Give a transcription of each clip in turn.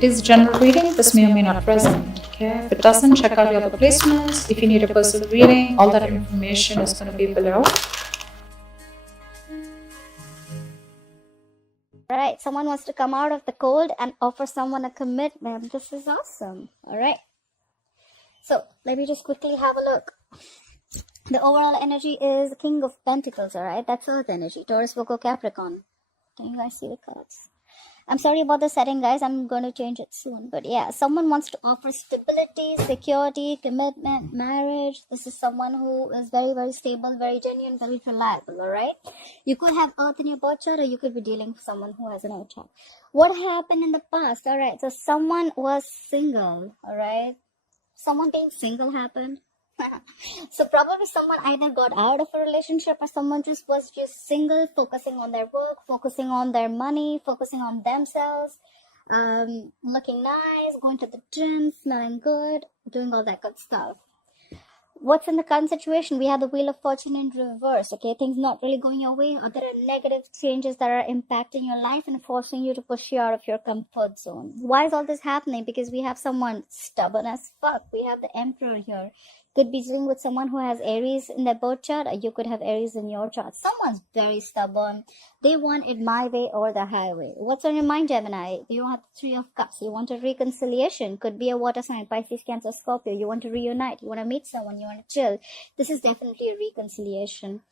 It is a general reading. This may or may not resonate. Okay. If it doesn't, check out your other placements. If you need a personal reading, all that information is going to be below. Right, someone wants to come out of the cold and offer someone a commitment. This is awesome. All right. So let me just quickly have a look. The overall energy is King of Pentacles. All right, that's Earth energy. Taurus, Virgo, Capricorn. Can you guys see the cards? I'm sorry about the setting, guys. I'm going to change it soon. But yeah, someone wants to offer stability, security, commitment, marriage. This is someone who is very, very stable, very genuine, very reliable, all right? You could have Earth in your birth chart, or you could be dealing with someone who has an Earth chart. What happened in the past? All right, so someone was single, all right? Someone being single happened. So probably someone either got out of a relationship, or someone was just single, focusing on their work, focusing on their money, focusing on themselves, looking nice, going to the gym, smelling good, doing all that good stuff. What's in the current situation? We have the Wheel of Fortune in reverse, okay? Things not really going your way, or there are negative changes that are impacting your life and forcing you to push you out of your comfort zone. Why is all this happening? Because we have someone stubborn as fuck. We have the Emperor here. Could be dealing with someone who has Aries in their birth chart, or you could have Aries in your chart. Someone's very stubborn. They want it my way or the highway. What's on your mind, Gemini? You have the Three of Cups. You want a reconciliation. Could be a water sign, Pisces, Cancer, Scorpio. You want to reunite. You want to meet someone. You want to chill. This is definitely a reconciliation.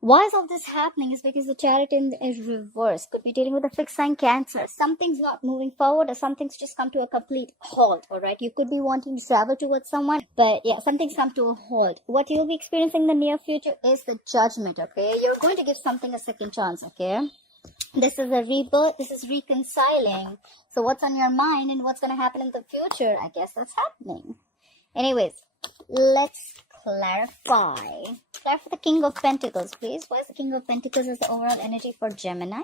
Why is all this happening? Is because the Chariot is reversed. Could be dealing with a fixed sign, Cancer. Something's not moving forward, or something's just come to a complete halt, all right? You could be wanting to travel towards someone, but yeah, something's come to a halt. What you'll be experiencing in the near future is the Judgment, okay? You're going to give something a second chance, okay? This is a rebirth. This is reconciling. So what's on your mind and what's going to happen in the future? I guess that's happening. Anyways, let's clarify. Clarify the King of Pentacles, please. Why is the King of Pentacles as the overall energy for Gemini?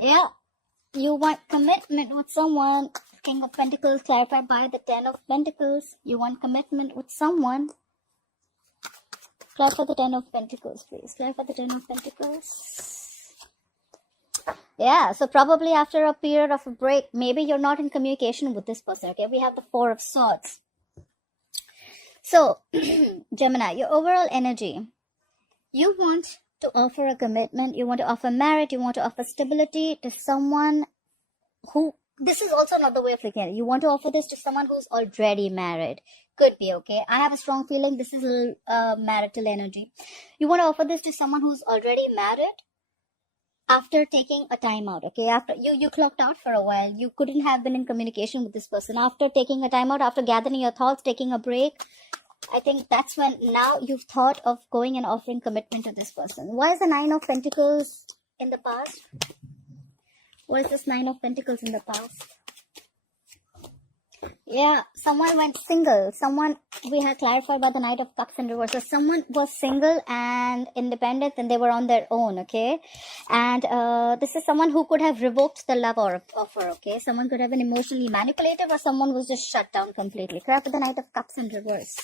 Yeah, you want commitment with someone. King of Pentacles clarified by the Ten of Pentacles. You want commitment with someone. Clarify the Ten of Pentacles, please. Clarify the Ten of Pentacles. Yeah, so probably after a period of a break, maybe you're not in communication with this person, okay? We have the Four of Swords. So, Gemini, your overall energy, you want to offer a commitment, you want to offer marriage, you want to offer stability to someone who, this is also another way of looking at it. You want to offer this to someone who's already married. Could be, okay? I have a strong feeling this is marital energy. You want to offer this to someone who's already married after taking a time out, okay? After you clocked out for a while, you couldn't have been in communication with this person. After taking a time out, after gathering your thoughts, taking a break, I think that's when now you've thought of going and offering commitment to this person. Why is the Nine of Pentacles in the past? What is this Nine of Pentacles in the past? Yeah, someone went single. Someone, we had clarified by the Knight of Cups in reverse. So someone was single and independent and they were on their own, okay? And this is someone who could have revoked the love offer, okay? Someone could have been emotionally manipulative, or someone was just shut down completely. Clarify the Knight of Cups in reverse.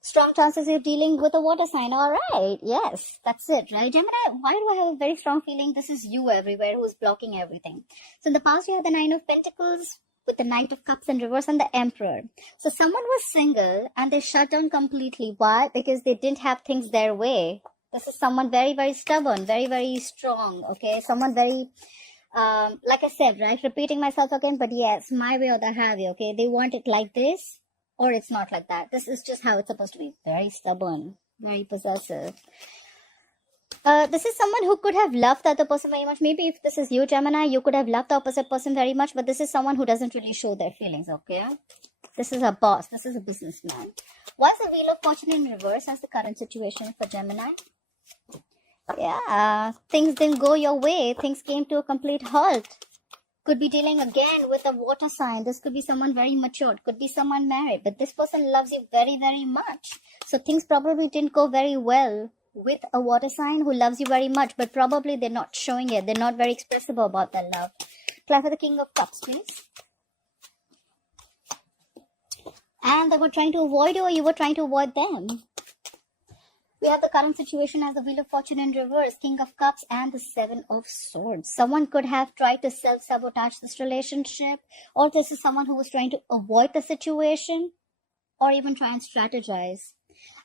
Strong chances you're dealing with a water sign. All right. Yes, that's it, right? Gemini, why do I have a very strong feeling this is you everywhere who's blocking everything? So in the past, you had the Nine of Pentacles with the Knight of Cups in reverse and the Emperor. So someone was single and they shut down completely. Why? Because they didn't have things their way. This is someone very, very stubborn, very, very strong, okay? Someone very, like I said, right? Repeating myself again, but yes, my way or the highway, okay? They want it like this, or it's not like that. This is just how it's supposed to be. Very stubborn, very possessive. This is someone who could have loved the other person very much. Maybe if this is you, Gemini, you could have loved the opposite person very much, but this is someone who doesn't really show their feelings, okay? This is a boss. This is a businessman. What's the Wheel of Fortune in reverse as the current situation for Gemini? Yeah, things didn't go your way. Things came to a complete halt. Could be dealing again with a water sign. This could be someone very matured. Could be someone married. But this person loves you very, very much. So things probably didn't go very well with a water sign who loves you very much. But probably they're not showing it. They're not very expressive about their love. Clarify the King of Cups, please. And they were trying to avoid you, or you were trying to avoid them. We have the current situation as the Wheel of Fortune in reverse, King of Cups, and the Seven of Swords. Someone could have tried to self-sabotage this relationship, or this is someone who was trying to avoid the situation, or even try and strategize.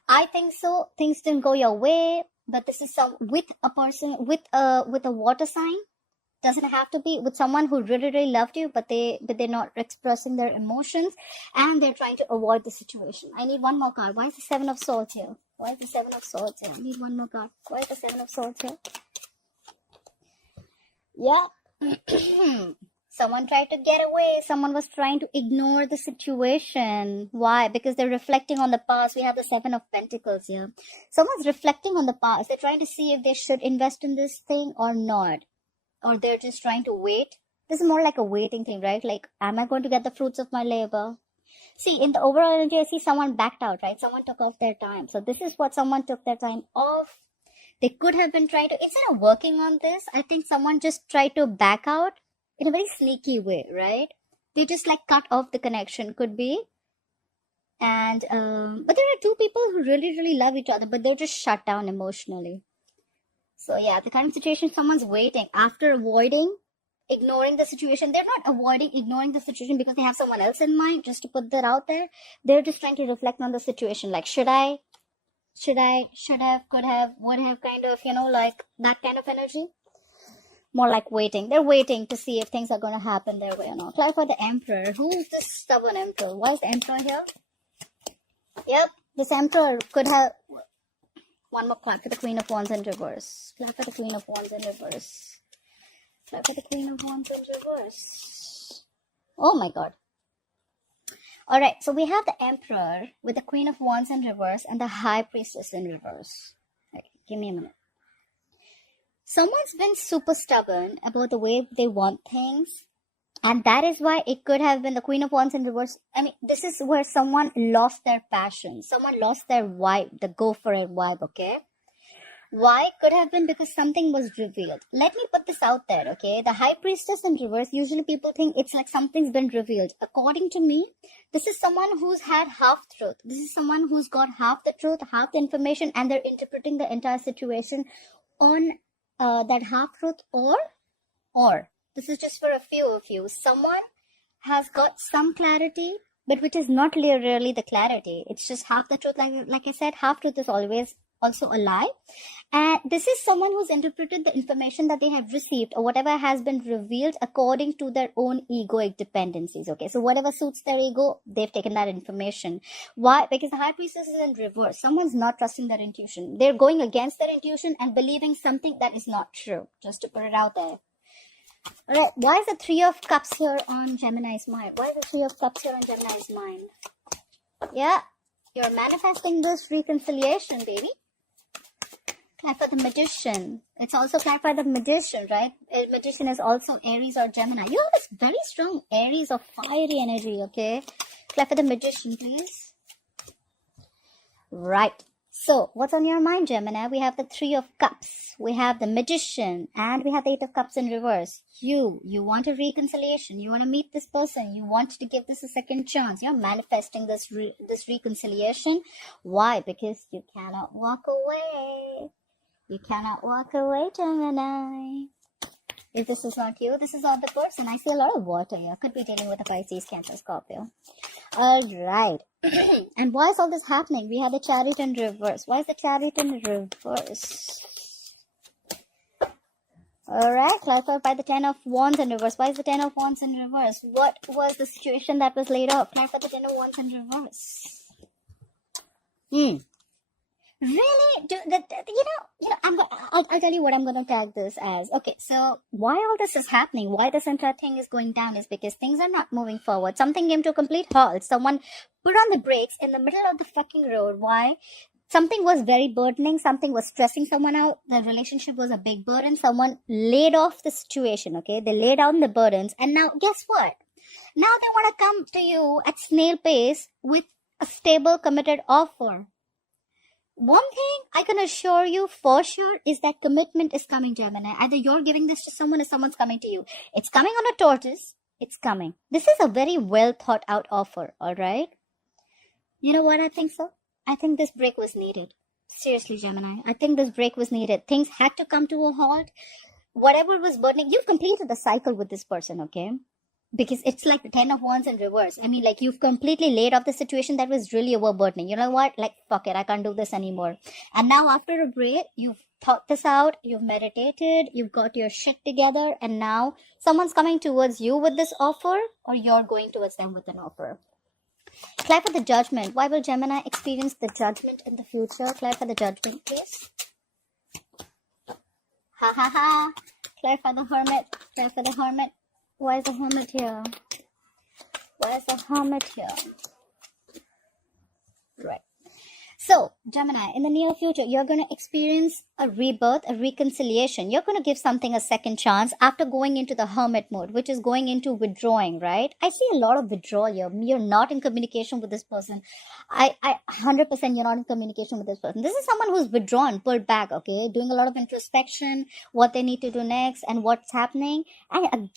I think so. Things didn't go your way, but this is with a person with a water sign. Doesn't have to be with someone who really loved you, but they're not expressing their emotions, and they're trying to avoid the situation. I need one more card. Why is the Seven of Swords here? Why is the Seven of Swords here? I need one more card. Why is the Seven of Swords here? Yeah. Someone tried to get away. Someone was trying to ignore the situation. Why? Because they're reflecting on the past. We have the Seven of Pentacles here. Someone's reflecting on the past. They're trying to see if they should invest in this thing or not. Or they're just trying to wait. This is more like a waiting thing, right? Like, am I going to get the fruits of my labor? See, in the overall energy, I see someone backed out, right? Someone took off their time. So this is what someone took their time off. They could have been trying to, instead of working on this, I think someone just tried to back out in a very sneaky way, right? They just like cut off the connection, could be. And, but there are two people who really love each other, but they're just shut down emotionally. So yeah, the current situation, someone's waiting after ignoring the situation. They're not ignoring the situation because they have someone else in mind, just to put that out there. They're just trying to reflect on the situation. Like, should have, could have, would have, kind of, like that kind of energy. More like waiting. They're waiting to see if things are going to happen their way or not. Clarify the Emperor. Who is this stubborn Emperor? Why is the Emperor here? Yep, this Emperor could have... One more card for the Queen of Wands in reverse. Clap for the Queen of Wands in reverse. Clap for the Queen of Wands in reverse. Oh my god. Alright, so we have the Emperor with the Queen of Wands in reverse and the High Priestess in reverse. Okay, give me a minute. Someone's been super stubborn about the way they want things. And that is why it could have been the Queen of Wands in reverse. I mean, this is where someone lost their passion. Someone lost their vibe, the go for it vibe, okay? Why? Could have been because something was revealed. Let me put this out there, okay? The High Priestess in reverse, usually people think it's like something's been revealed. According to me, this is someone who's had half truth. This is someone who's got half the truth, half the information, and they're interpreting the entire situation on that half truth or. This is just for a few of you. Someone has got some clarity, but which is not really the clarity. It's just half the truth. Like I said, half truth is always also a lie. And this is someone who's interpreted the information that they have received or whatever has been revealed according to their own egoic dependencies. Okay, so whatever suits their ego, they've taken that information. Why? Because the High Priestess is in reverse. Someone's not trusting their intuition. They're going against their intuition and believing something that is not true. Just to put it out there. Alright, why is the Three of Cups here on Gemini's mind? Why is the Three of Cups here on Gemini's mind? Yeah, you're manifesting this reconciliation, baby. Clarify the Magician. It's also clarify the Magician, right? A Magician is also Aries or Gemini. You have this very strong Aries or fiery energy, okay? Clarify the Magician, please. Right. So, what's on your mind, Gemini? We have the Three of Cups, we have the Magician, and we have the Eight of Cups in reverse. You want a reconciliation. You want to meet this person. You want to give this a second chance. You're manifesting this reconciliation. Why? Because you cannot walk away. You cannot walk away, Gemini. If this is not you, this is not the person. I see a lot of water here. Could be dealing with a Pisces, Cancer, Scorpio. Alright. And why is all this happening? We have the Chariot in reverse. Why is the Chariot in reverse? Alright, clarified by the Ten of Wands in reverse. Why is the Ten of Wands in reverse? What was the situation that was laid out? Clarify the Ten of Wands in reverse. Really? I'll tell you what I'm going to tag this as. Okay, so why all this is happening, why this entire thing is going down is because things are not moving forward. Something came to a complete halt. Someone put on the brakes in the middle of the fucking road. Why? Something was very burdening. Something was stressing someone out. The relationship was a big burden. Someone laid off the situation, okay? They laid down the burdens. And now, guess what? Now they want to come to you at snail pace with a stable, committed offer. One thing I can assure you for sure is that commitment is coming, Gemini. Either you're giving this to someone or someone's coming to you. It's coming on a tortoise. It's coming. This is a very well thought out offer, alright? You know what I think so? I think this break was needed. Seriously, Gemini, I think this break was needed. Things had to come to a halt. Whatever was burning, you've completed the cycle with this person, okay? Because it's like the 10 of wands in reverse. I mean, like, you've completely laid off the situation that was really overburdening. You know what? Like, fuck it, I can't do this anymore. And now after a break, you've thought this out, you've meditated, you've got your shit together, and now someone's coming towards you with this offer, or you're going towards them with an offer. Clarify the judgment. Why will Gemini experience the judgment in the future? Clarify the judgment, please. Ha ha ha. Clarify the hermit. Clarify the hermit. Why is the hermit here? Why is the hermit here? Right. So, Gemini, in the near future, you're going to experience a rebirth, a reconciliation. You're going to give something a second chance after going into the hermit mode, which is going into withdrawing, right? I see a lot of withdrawal here. You're not in communication with this person. I 100% you're not in communication with this person. This is someone who's withdrawn, pulled back, okay? Doing a lot of introspection, what they need to do next and what's happening. And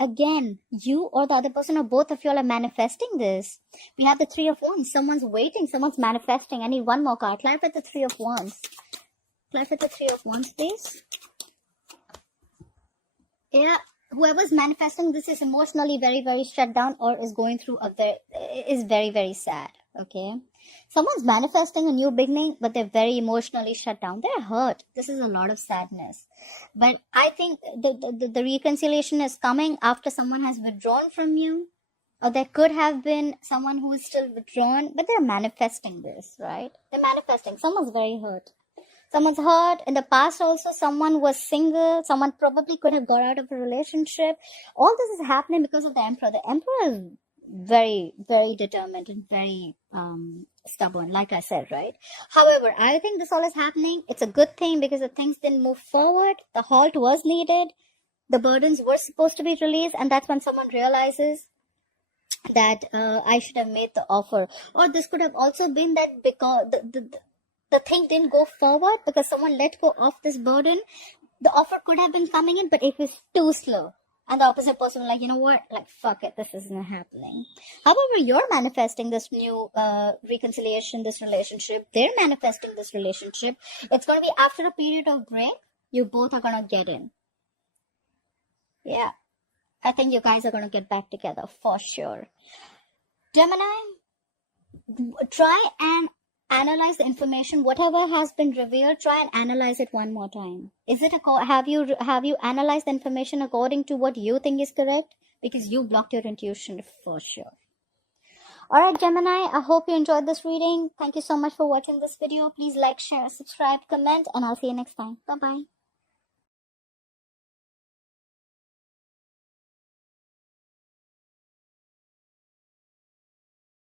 again, you or the other person or both of you all are manifesting this. We have the Three of Wands. Someone's waiting. Someone's manifesting. I need one more card. Clarify the Three of Wands. Clarify the Three of Wands, please. Yeah, whoever's manifesting this is emotionally very, very shut down or is going through is very, very sad. Okay. Someone's manifesting a new beginning, but they're very emotionally shut down. They're hurt. This is a lot of sadness. But I think the reconciliation is coming after someone has withdrawn from you. Or there could have been someone who is still withdrawn, but they're manifesting this, right? They're manifesting. Someone's very hurt. Someone's hurt. In the past also, someone was single. Someone probably could have got out of a relationship. All this is happening because of the Emperor. The Emperor is very, very determined and very stubborn, like I said, right? However, I think this all is happening. It's a good thing because the things didn't move forward. The halt was needed. The burdens were supposed to be released. And that's when someone realizes that I should have made the offer. Or this could have also been that because the thing didn't go forward because someone let go of this burden. The offer could have been coming in, but it was too slow. And the opposite person was like, you know what? Like, fuck it, this isn't happening. However, you're manifesting this new reconciliation, this relationship. They're manifesting this relationship. It's going to be after a period of break. You both are going to get in. Yeah. I think you guys are going to get back together for sure. Gemini, try and analyze the information. Whatever has been revealed, try and analyze it one more time. Is it have you analyzed the information according to what you think is correct? Because you blocked your intuition for sure. Alright, Gemini, I hope you enjoyed this reading. Thank you so much for watching this video. Please like, share, subscribe, comment, and I'll see you next time. Bye-bye.